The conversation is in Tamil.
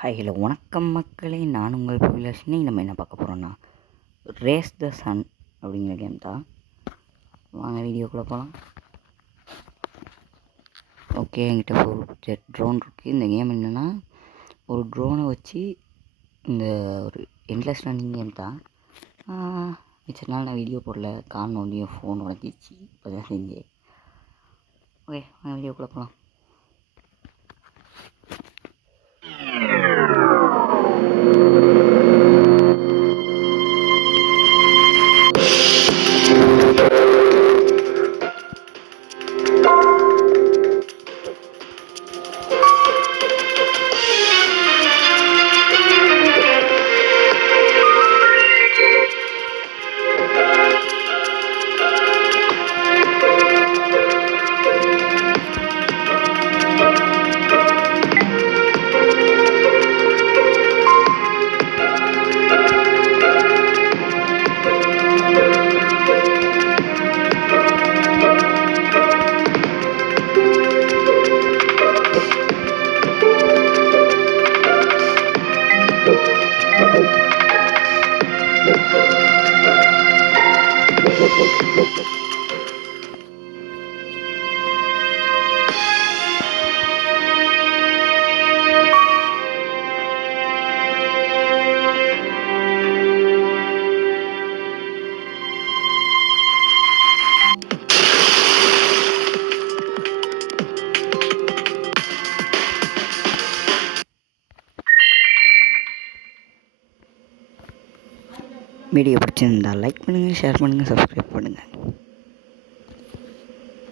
ஹலோ வணக்கம் மக்களே, நான் உங்கள் புவிலாஷினி. நம்ம என்ன பார்க்க போகிறோன்னா ரேஸ் த சன் அப்படிங்கிற கேம் தான். வாங்க வீடியோக்குள்ளே போகலாம். ஓகே, என்கிட்ட ஒரு ஜெட் ட்ரோன் இருக்குது. இந்த கேம் என்னென்னா, ஒரு ட்ரோனை வச்சு இந்த ஒரு எண்ட்லெஸ் ரன்னிங் கேம் தான். மிச்ச நாள் நான் வீடியோ போடல, காரணம் வந்து என் ஃபோன் உடஞ்சிச்சு. இப்போ தான் செஞ்சேன். ஓகே, வாங்க வீடியோக்குள்ளே போகலாம். வீடியோ பிடிச்சிருந்தால் லைக் பண்ணுங்கள், ஷேர் பண்ணுங்கள், சப்ஸ்கிரைப் பண்ணுங்கள்.